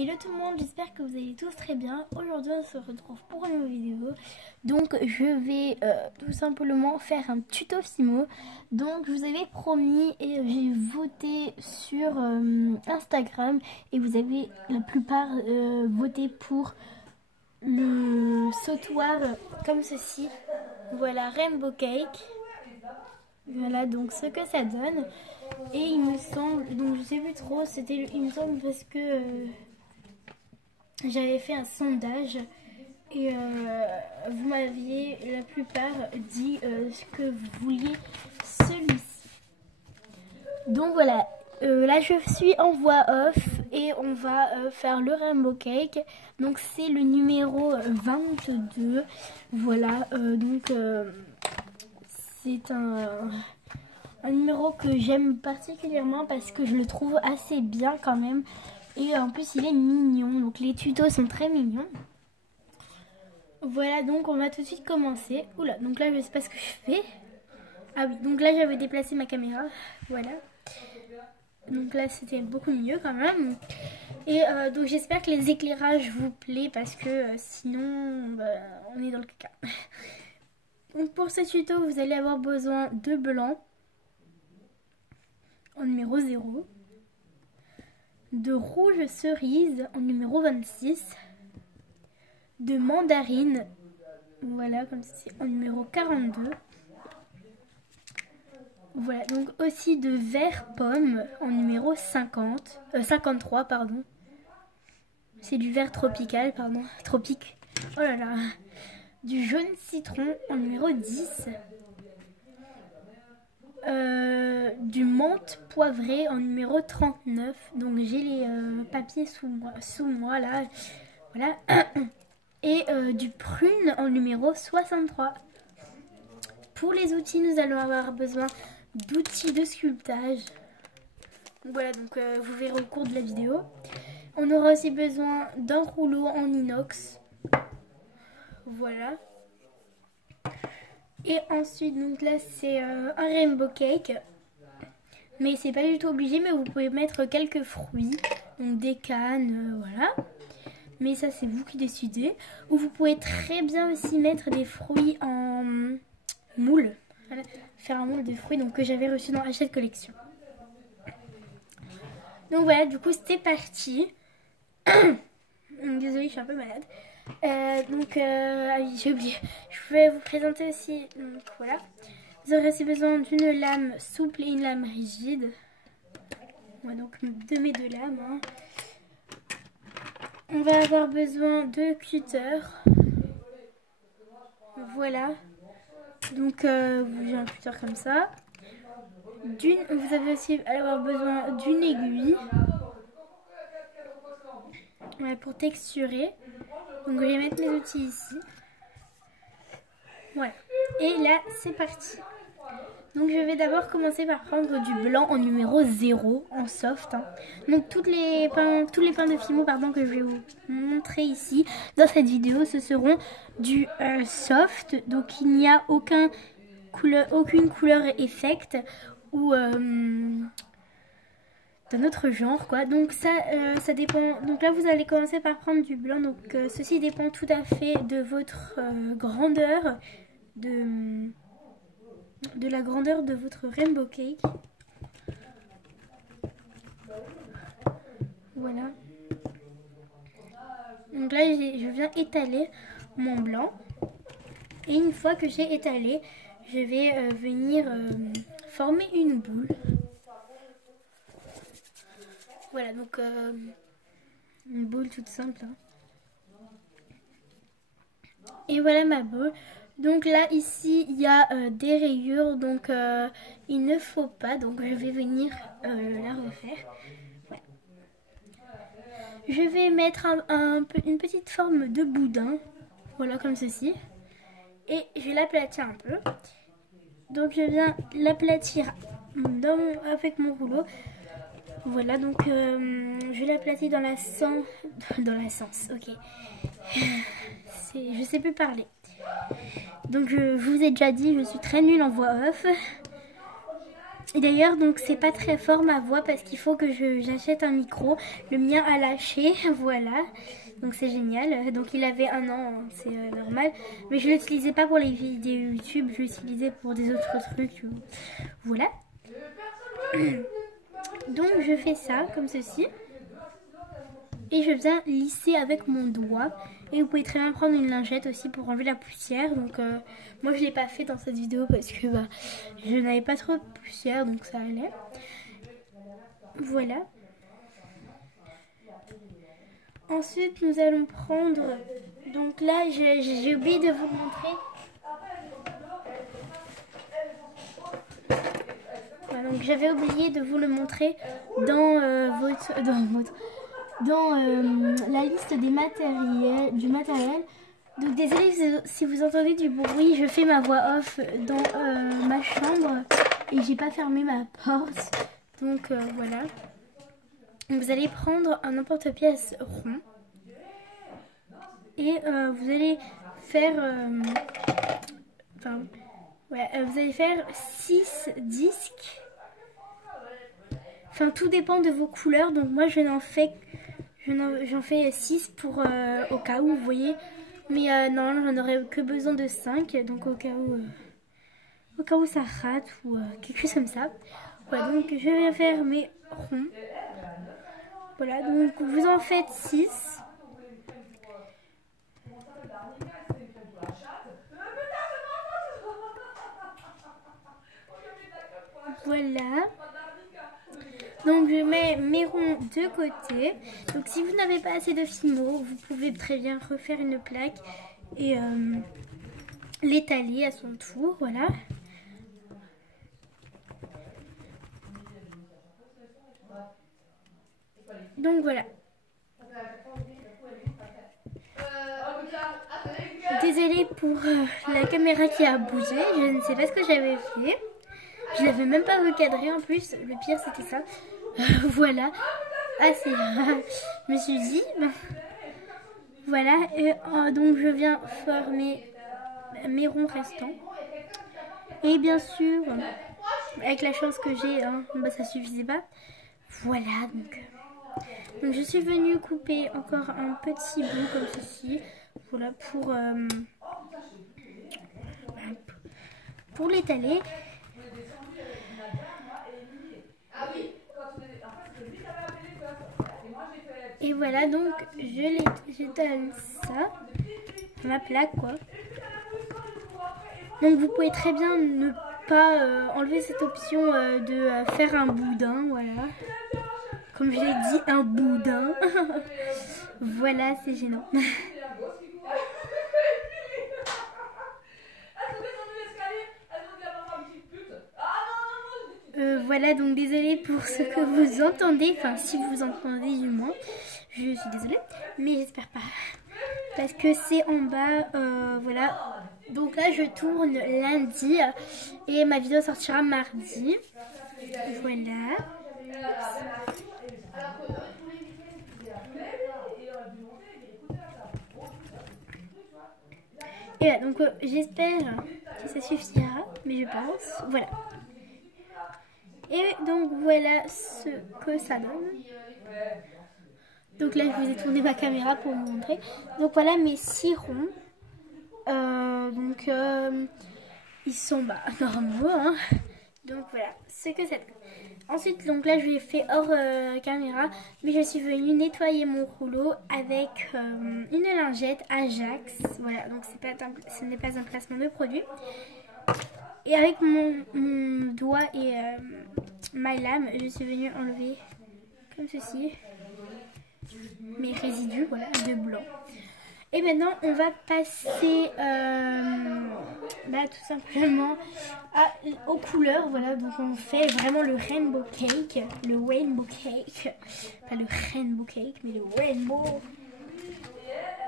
Hello tout le monde, j'espère que vous allez tous très bien. Aujourd'hui on se retrouve pour une nouvelle vidéo. Donc je vais tout simplement faire un tuto Fimo. Donc je vous avais promis et j'ai voté sur Instagram. Et vous avez la plupart voté pour le sautoir comme ceci. Voilà, Rainbow Cake. Voilà donc ce que ça donne. Et il me semble, donc je sais plus trop, il me semble parce que j'avais fait un sondage et vous m'aviez la plupart dit ce que vous vouliez celui-ci. Donc voilà, là je suis en voix off et on va faire le Rainbow Cake. Donc c'est le numéro 22. Voilà, donc c'est un numéro que j'aime particulièrement parce que je le trouve assez bien quand même. Et en plus il est mignon, donc les tutos sont très mignons. Voilà, donc on va tout de suite commencer. Oula, donc là je sais pas ce que je fais. Ah oui, donc là j'avais déplacé ma caméra. Voilà. Donc là c'était beaucoup mieux quand même. Et donc j'espère que les éclairages vous plaisent parce que sinon on est dans le caca. Donc pour ce tuto vous allez avoir besoin de blanc en numéro 0. De rouge cerise en numéro 26, de mandarine, voilà comme ceci, en numéro 42, voilà donc aussi de vert pomme en numéro 53 pardon, c'est du vert tropical pardon, tropique, oh là là, du jaune citron en numéro 10, du menthe poivré en numéro 39. Donc j'ai les papiers sous moi là. Voilà. Et du prune en numéro 63. Pour les outils, nous allons avoir besoin d'outils de sculptage. Voilà, donc vous verrez au cours de la vidéo. On aura aussi besoin d'un rouleau en inox. Voilà. Et ensuite, donc là, c'est un Rainbow Cake. Mais c'est pas du tout obligé, mais vous pouvez mettre quelques fruits. Donc des cannes, voilà. Mais ça, c'est vous qui décidez. Ou vous pouvez très bien aussi mettre des fruits en moule. Voilà. Faire un moule de fruits donc, que j'avais reçu dans Hachette Collection. Donc voilà, du coup, c'était parti. Désolée, je suis un peu malade. J'ai oublié. Je vais vous présenter aussi. Donc voilà. Vous aurez aussi besoin d'une lame souple et une lame rigide. Voilà, donc de mes deux lames. Hein. On va avoir besoin de cutter. Voilà. Donc j'ai un cutter comme ça. Vous avez aussi avoir besoin d'une aiguille. Voilà, pour texturer. Donc je vais mettre mes outils ici. Voilà. Et là, c'est parti. Donc je vais d'abord commencer par prendre du blanc en numéro 0 en soft. Hein. Donc tous les pains de Fimo que je vais vous montrer ici dans cette vidéo, ce seront du soft. Donc il n'y a aucune couleur effect ou d'un autre genre quoi. Donc ça dépend. Donc là vous allez commencer par prendre du blanc. Donc ceci dépend tout à fait de votre grandeur de la grandeur de votre Rainbow Cake. Voilà. Donc là, je viens étaler mon blanc. Et une fois que j'ai étalé, je vais venir former une boule. Voilà, donc une boule toute simple. Hein. Et voilà ma boule. Donc là, ici, il y a des rayures, donc il ne faut pas. Donc je vais venir la refaire. Ouais. Je vais mettre une petite forme de boudin. Voilà, comme ceci. Et je vais l'aplatir un peu. Donc je viens l'aplatir avec mon rouleau. Voilà, donc je l'aplatis dans la sens, ok. Je sais plus parler. Donc je vous ai déjà dit, je suis très nulle en voix off. Et d'ailleurs, donc c'est pas très fort ma voix parce qu'il faut que j'achète un micro. Le mien a lâché, voilà. Donc c'est génial. Donc il avait 1 an, hein, c'est normal. Mais je l'utilisais pas pour les vidéos YouTube, je l'utilisais pour des autres trucs. Voilà. Donc je fais ça comme ceci. Et je viens lisser avec mon doigt. Et vous pouvez très bien prendre une lingette aussi pour enlever la poussière. Donc moi je l'ai pas fait dans cette vidéo parce que bah, je n'avais pas trop de poussière, donc ça allait. Voilà. Ensuite nous allons prendre, donc là j'ai oublié de vous montrer. Voilà, donc j'avais oublié de vous le montrer dans la liste des matériels, du matériel. Donc désolé si vous entendez du bruit, je fais ma voix off dans ma chambre et j'ai pas fermé ma porte. Donc voilà. Donc, vous allez prendre un emporte-pièce rond et vous allez faire vous allez faire 6 disques. Enfin, tout dépend de vos couleurs. Donc moi j'en fais 6 pour au cas où, vous voyez. Mais non, j'en aurais que besoin de 5. Donc au cas où ça rate ou quelque chose comme ça. Voilà, donc je vais faire mes ronds. Voilà, donc vous en faites 6. Voilà. Donc je mets mes ronds de côté. Donc si vous n'avez pas assez de fimo, vous pouvez très bien refaire une plaque et l'étaler à son tour. Voilà. Donc voilà. Désolée pour la caméra qui a bougé. Je ne sais pas ce que j'avais fait. Je l'avais même pas recadré en plus. Le pire c'était ça. Voilà. Ah c'est... je me suis dit... Voilà. Et, donc je viens faire mes ronds restants. Et bien sûr, avec la chance que j'ai, hein, bah, ça suffisait pas. Voilà donc je suis venue couper encore un petit bout comme ceci. Voilà pour l'étaler. Et voilà, donc j'étale ça à ma plaque quoi. Donc vous pouvez très bien ne pas enlever cette option de faire un boudin, voilà. Comme je l'ai dit, un boudin. Voilà, c'est gênant. Voilà, donc désolée pour ce que vous entendez, enfin si vous entendez du moins, je suis désolée, mais j'espère pas, parce que c'est en bas, voilà. Donc là je tourne lundi et ma vidéo sortira mardi, voilà. Et voilà, donc j'espère que ça suffira, mais je pense, voilà. Et donc voilà ce que ça donne. Donc là je vous ai tourné ma caméra pour vous montrer. Donc voilà mes 6 ronds. Ils sont normaux. Hein. Donc voilà ce que ça donne. Ensuite donc là je l'ai fait hors caméra. Mais je suis venue nettoyer mon rouleau avec une lingette Ajax. Voilà, donc ce n'est pas un placement de produit. Et avec mon doigt et ma lame, je suis venue enlever comme ceci mes résidus, voilà, de blanc. Et maintenant, on va passer tout simplement aux couleurs. Voilà, donc on fait vraiment le rainbow cake. Le rainbow cake. Pas le rainbow cake, mais le rainbow.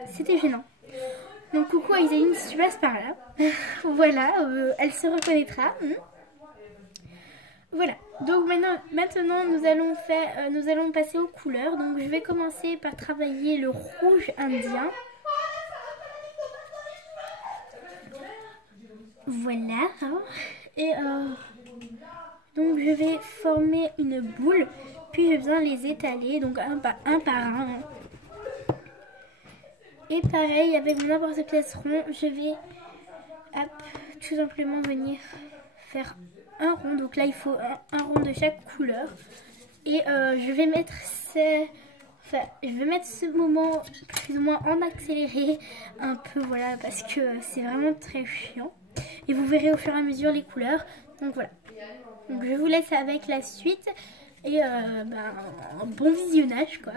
C'était gênant. Donc coucou Aizaline, si tu passes par là. Voilà, elle se reconnaîtra. Voilà, donc maintenant nous allons passer aux couleurs. Donc je vais commencer par travailler le rouge indien. Voilà, hein. Et Donc je vais former une boule, puis je viens les étaler, donc un par un. Et pareil, avec mon apporte-pièce rond, je vais tout simplement venir faire un rond. Donc là, il faut un rond de chaque couleur. Et je vais mettre ce moment plus ou moins en accéléré un peu, voilà, parce que c'est vraiment très chiant. Et vous verrez au fur et à mesure les couleurs. Donc voilà. Donc je vous laisse avec la suite et un bon visionnage quoi.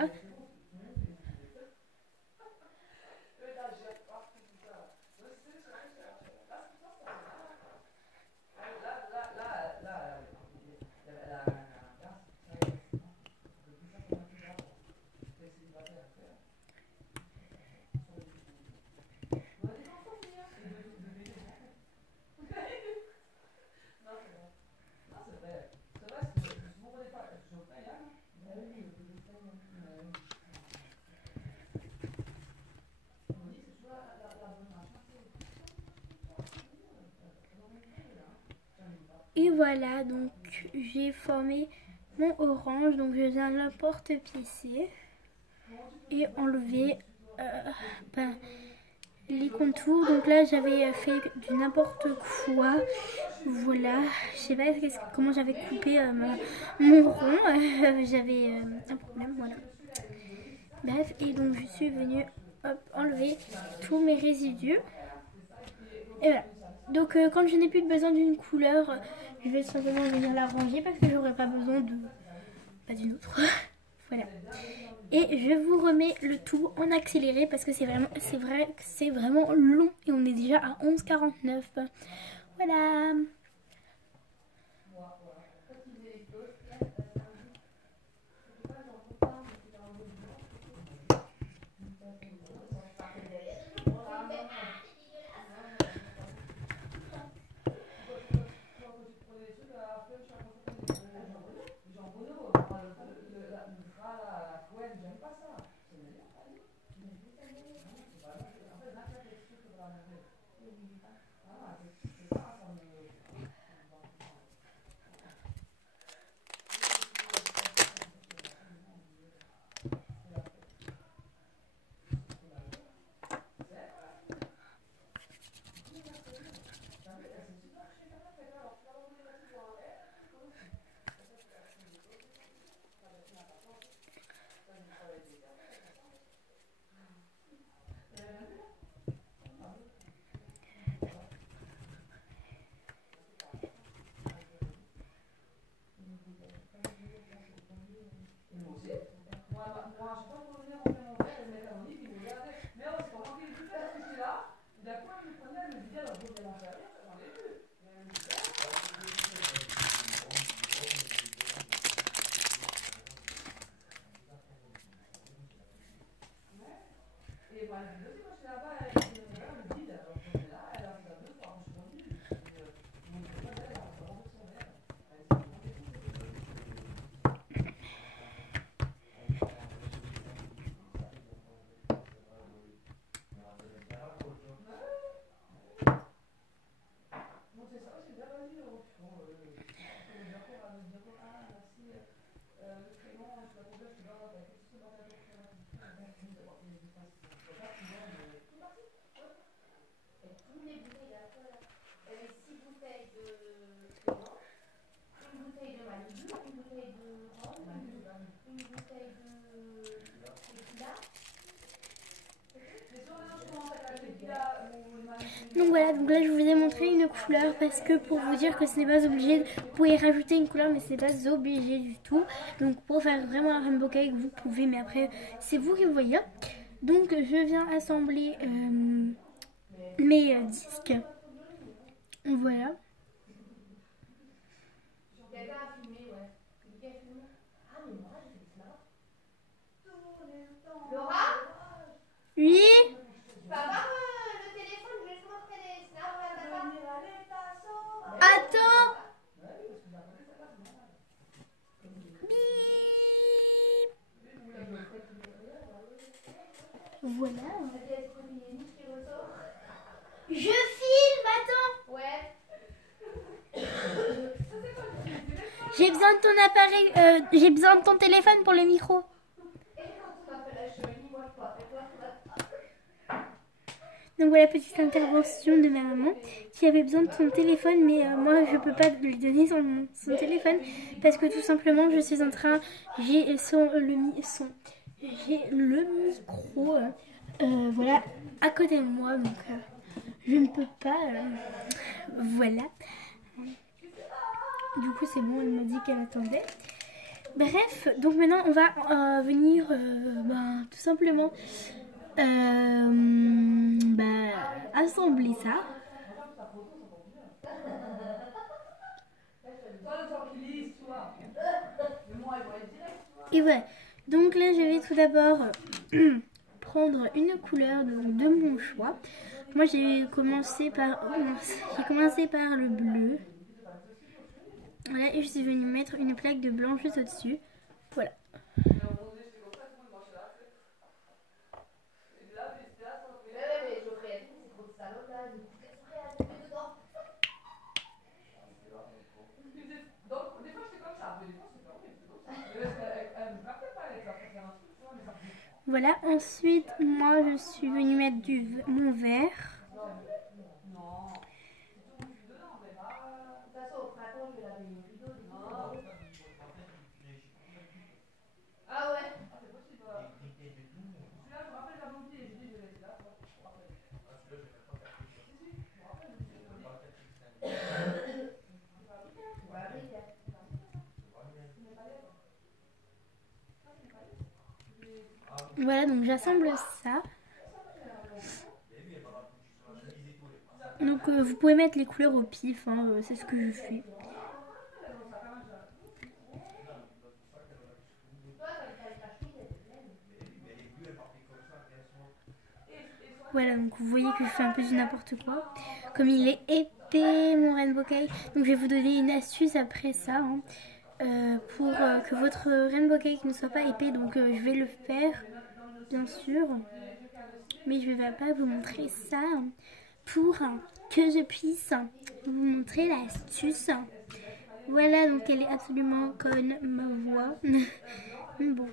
Et voilà, donc j'ai formé mon orange, donc je viens l'emporte-piécer et enlever les contours. Donc là j'avais fait du n'importe quoi, voilà, je sais pas comment j'avais coupé mon rond, j'avais un problème, voilà. Bref, et donc je suis venue enlever tous mes résidus. Et voilà. Donc quand je n'ai plus besoin d'une couleur, je vais simplement venir la ranger parce que j'aurai pas besoin d'une autre. Voilà. Et je vous remets le tout en accéléré parce que c'est vraiment long et on est déjà à 11h49. Voilà. Donc voilà, donc là je vous ai montré une couleur parce que pour vous dire que ce n'est pas obligé, vous pouvez rajouter une couleur mais ce n'est pas obligé du tout. Donc pour faire vraiment un rainbow cake vous pouvez, mais après c'est vous qui voyez. Donc je viens assembler mes disques. Voilà. Oui. Attends. Voilà. Je filme, attends. Ouais. J'ai besoin de ton appareil, j'ai besoin de ton téléphone pour le micro. Donc voilà, petite intervention de ma maman qui avait besoin de son téléphone, mais moi je peux pas lui donner son téléphone parce que tout simplement je suis en train, j'ai le micro voilà à côté de moi, donc je ne peux pas, voilà. Du coup c'est bon, elle m'a dit qu'elle attendait. Bref, donc maintenant on va venir tout simplement assembler ça. Et voilà, donc là je vais tout d'abord prendre une couleur de mon choix. Moi j'ai commencé par le bleu. Voilà, et je suis venue mettre une plaque de blanc juste au-dessus. Voilà. Voilà, ensuite moi je suis venue mettre mon vert. Voilà, donc j'assemble ça. Donc vous pouvez mettre les couleurs au pif, hein, c'est ce que je fais. Voilà, donc vous voyez que je fais un peu du n'importe quoi. Comme il est épais mon rainbow cake. Donc je vais vous donner une astuce après ça, hein, pour que votre rainbow cake ne soit pas épais. Donc je vais le faire, bien sûr. Mais je ne vais pas vous montrer ça, hein, pour que je puisse vous montrer l'astuce. Voilà, donc elle est absolument comme ma voix. Bon.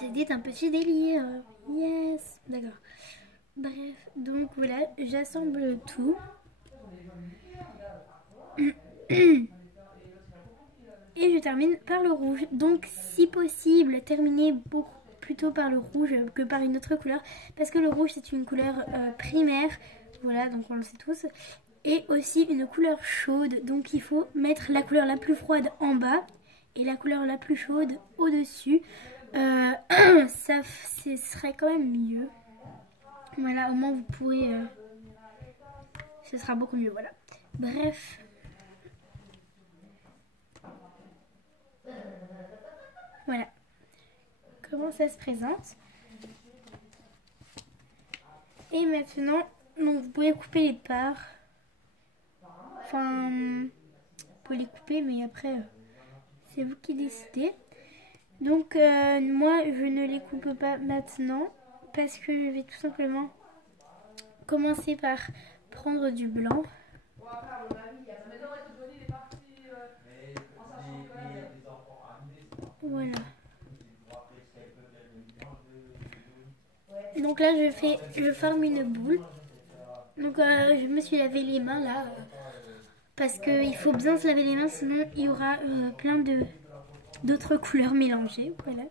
C'était un petit délire. Yes. D'accord. Bref, donc voilà, j'assemble tout. Et je termine par le rouge. Donc si possible, terminez beaucoup plutôt par le rouge que par une autre couleur. Parce que le rouge c'est une couleur primaire. Voilà, donc on le sait tous. Et aussi une couleur chaude. Donc il faut mettre la couleur la plus froide en bas et la couleur la plus chaude au-dessus. Ce serait quand même mieux. Voilà, au moins vous pourrez... ce sera beaucoup mieux, voilà. Bref. Voilà. Comment ça se présente. Et maintenant, donc vous pouvez couper les parts. Enfin, vous pouvez les couper, mais après, c'est vous qui décidez. Donc, moi, je ne les coupe pas maintenant. Parce que je vais tout simplement commencer par prendre du blanc. Voilà. Donc là, je forme une boule. Donc, je me suis lavé les mains là. Parce qu'il faut bien se laver les mains, sinon il y aura plein d'autres couleurs mélangées. Voilà.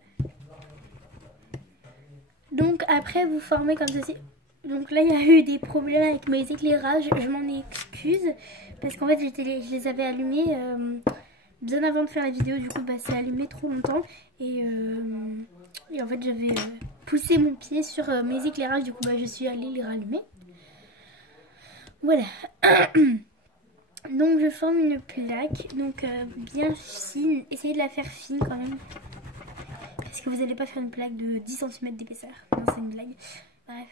Donc après vous formez comme ceci. Donc là il y a eu des problèmes avec mes éclairages, je m'en excuse. Parce qu'en fait je les avais allumés bien avant de faire la vidéo. Du coup c'est allumé trop longtemps. Et en fait j'avais poussé mon pied sur mes éclairages. Du coup je suis allée les rallumer. Voilà. Donc je forme une plaque. Donc bien fine. Essayez de la faire fine quand même. Parce que vous n'allez pas faire une plaque de 10 cm d'épaisseur. Non, c'est une blague. Bref.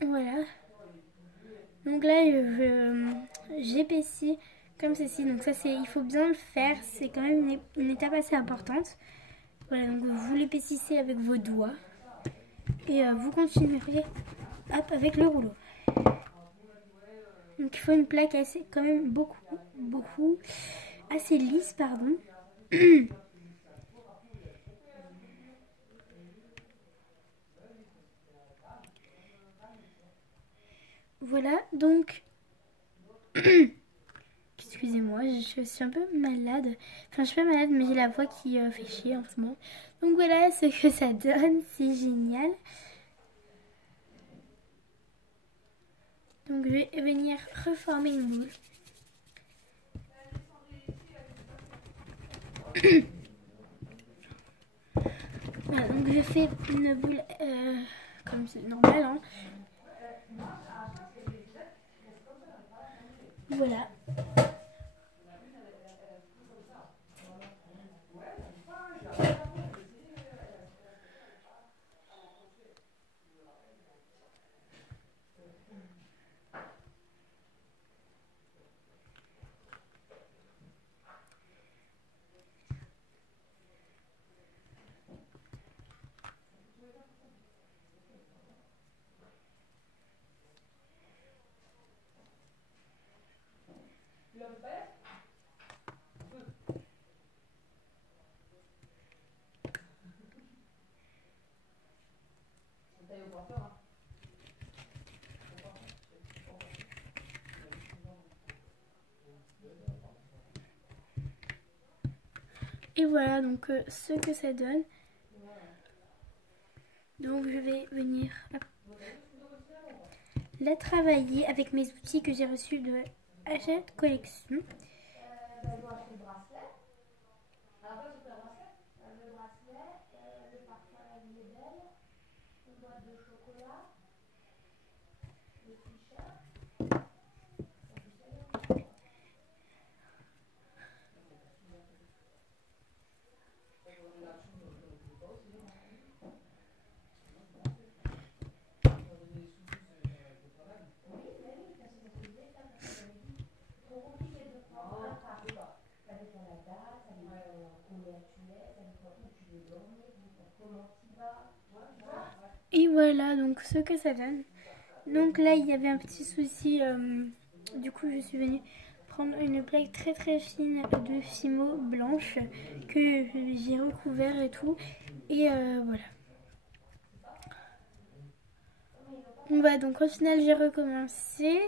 Voilà. Donc là, j'épaissis comme ceci. Donc ça, il faut bien le faire. C'est quand même une étape assez importante. Voilà, donc vous l'épaississez avec vos doigts. Et vous continuerez hop, avec le rouleau. Donc il faut une plaque assez, quand même beaucoup, assez lisse, pardon. Voilà, donc, excusez-moi, je suis un peu malade. Enfin, je suis pas malade, mais j'ai la voix qui fait chier en ce moment. Donc voilà ce que ça donne, c'est génial. Donc je vais venir reformer une boule. Voilà, donc je fais une boule comme c'est normal, hein. Voilà. Et voilà donc ce que ça donne. Donc je vais venir la travailler avec mes outils que j'ai reçus de Hachette Collection. Et voilà donc ce que ça donne. Donc là il y avait un petit souci, du coup je suis venue prendre une plaque très fine de fimo blanche que j'ai recouvert et tout. Et voilà. Voilà, donc au final j'ai recommencé.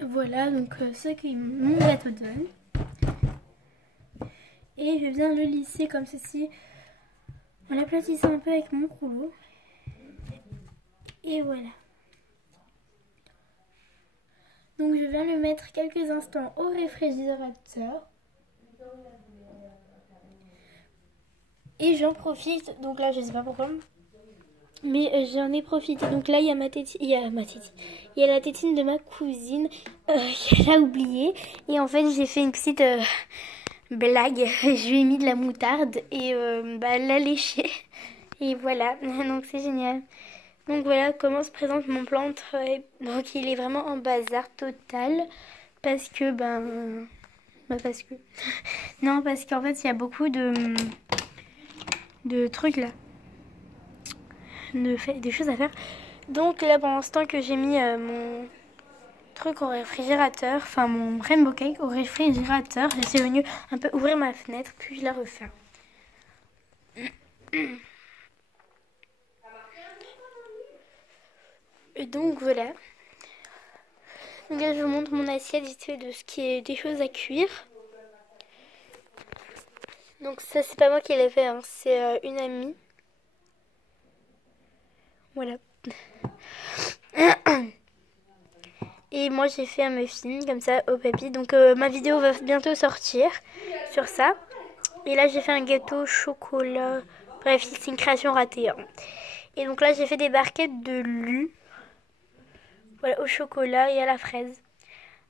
Voilà donc ce que mon gâteau donne. Et je viens le lisser comme ceci en l'aplatissant un peu avec mon rouleau. Et voilà. Donc je viens le mettre quelques instants au réfrigérateur. Et j'en profite, donc là je sais pas pourquoi, mais j'en ai profité. Donc là il y a il y a la tétine de ma cousine qu'elle a oubliée. Et en fait j'ai fait une petite blague, je lui ai mis de la moutarde et elle l'a léché. Et voilà, donc c'est génial. Donc voilà comment se présente mon plan de travail. Donc il est vraiment en bazar total parce que parce que non, parce qu'en fait il y a beaucoup de trucs là, des choses à faire. Donc là pendant ce temps que j'ai mis mon truc au réfrigérateur, enfin mon rainbow cake au réfrigérateur, je suis venue un peu ouvrir ma fenêtre puis je la referme. Et donc voilà. Donc là je vous montre mon assiette vite fait de ce qui est des choses à cuire. Donc ça c'est pas moi qui l'ai fait, hein, c'est une amie. Voilà. Et moi j'ai fait un muffin comme ça au papy. Donc ma vidéo va bientôt sortir sur ça. Et là j'ai fait un gâteau au chocolat. Bref, c'est une création ratée, hein. Et donc là j'ai fait des barquettes de lus. Voilà, au chocolat et à la fraise.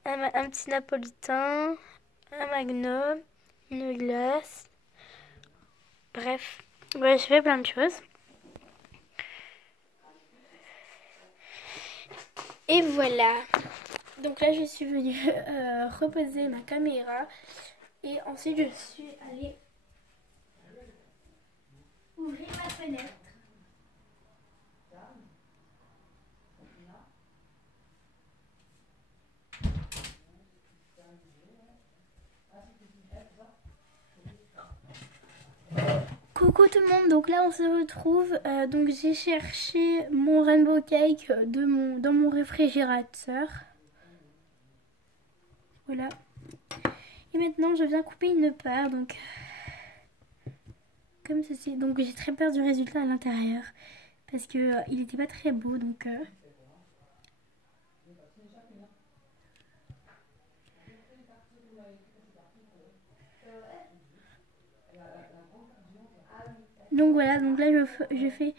Un petit napolitain, un magnum, une glace. Bref, ouais, j'ai fait plein de choses. Et voilà. Donc là, je suis venue reposer ma caméra. Et ensuite, je suis allée ouvrir ma fenêtre. Coucou tout le monde, donc là on se retrouve, donc j'ai cherché mon rainbow cake dans mon réfrigérateur, voilà, et maintenant je viens couper une part, donc comme ceci, donc j'ai très peur du résultat à l'intérieur, parce que il n'était pas très beau, donc voilà, donc là je fais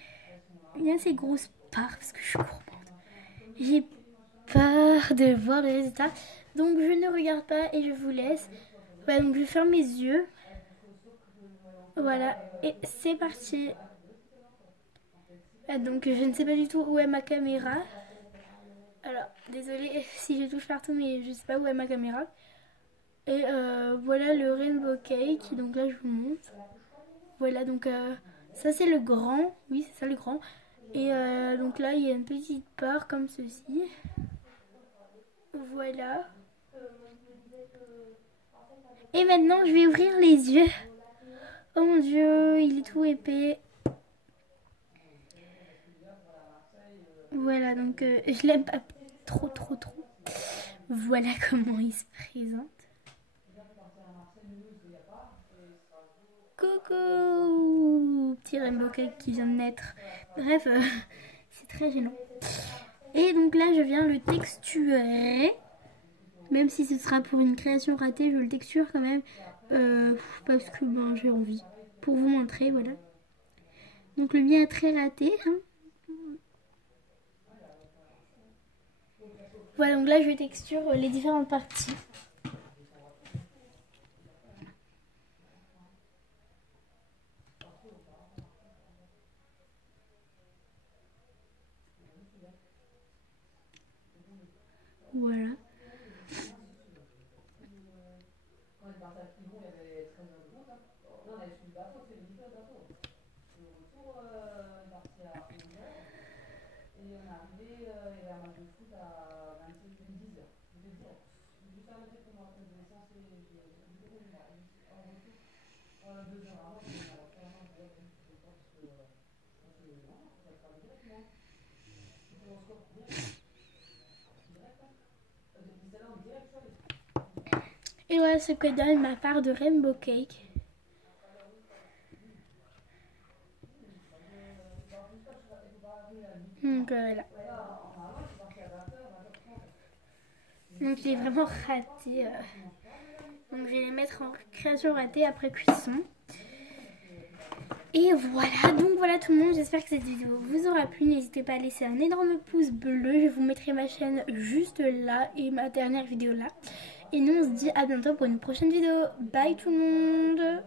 une assez grosse part, parce que je suis gourmande. J'ai peur de voir le résultat. Donc je ne regarde pas et je vous laisse. Voilà, donc je ferme mes yeux. Voilà, et c'est parti. Donc je ne sais pas du tout où est ma caméra. Alors, désolée si je touche partout, mais je ne sais pas où est ma caméra. Et voilà le rainbow cake. Donc là je vous montre. Voilà, donc ça c'est le grand. Oui, c'est ça le grand. Et donc là il y a une petite part comme ceci. Voilà. Et maintenant je vais ouvrir les yeux. Oh mon dieu, il est tout épais. Voilà, donc je l'aime pas trop. Voilà comment il se présente. Coucou, petit rainbow cake qui vient de naître. Bref, c'est très gênant. Et donc là, je viens le texturer. Même si ce sera pour une création ratée, je le texture quand même. Parce que ben, j'ai envie. Pour vous montrer, voilà. Donc le mien est très raté. Hein. Voilà, donc là, je texture les différentes parties. Voilà. Et voilà ce que donne ma part de rainbow cake. Donc voilà. Donc j'ai vraiment raté. Donc je vais les mettre en création ratée après cuisson. Et voilà, donc voilà tout le monde, j'espère que cette vidéo vous aura plu. N'hésitez pas à laisser un énorme pouce bleu. Je vous mettrai ma chaîne juste là et ma dernière vidéo là. Et nous on se dit à bientôt pour une prochaine vidéo. Bye tout le monde.